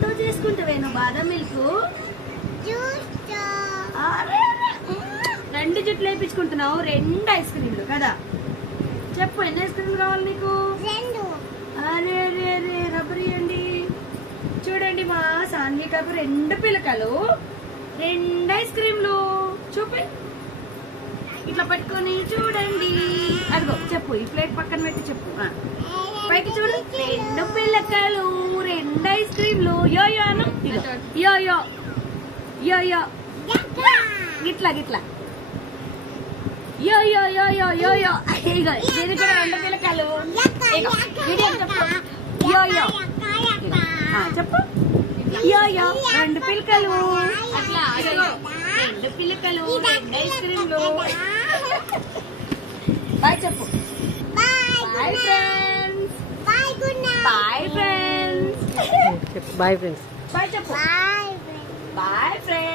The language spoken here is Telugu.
పాలతో చేసుకుంటావేను బాదం మిల్క్? రెండు జుట్లు వేయించుకుంటున్నావు, 2 ఐస్ క్రీమ్లు కదా? చెప్పు ఎన్ని ఐస్ క్రీమ్లు కావాలి నీకు? అరే అరే అరే రబ్బర్ ఇవ్వండి. చూడండి మా సాన్వికకు 2 పిలకలు, 2 ఐస్ క్రీమ్లు. చూపి, ఇట్లా పట్టుకొని చూడండి. అదిగో చెప్పు, ఈ ప్లేట్ పక్కన పెట్టి చెప్పు. పైకి చూడు, 2 పిల్లకలు, 2 ఐస్ క్రీమ్లు. యో యో అను, యో యో యో యో, గిట్లా గిట్లా, యో యో యో యో యో యో. ఇగో దీని కూడా 2 పిల్లకలు. యో యో చెప్పు, యో యో 2 పిల్లకలు. అట్లా 2 పిల్లకలు, 2 ఐస్ క్రీమ్లు. బాయ్ చెప్పు. Bye friends. Bye friends. Bye friends. Bye చెప్పు. Bye friends.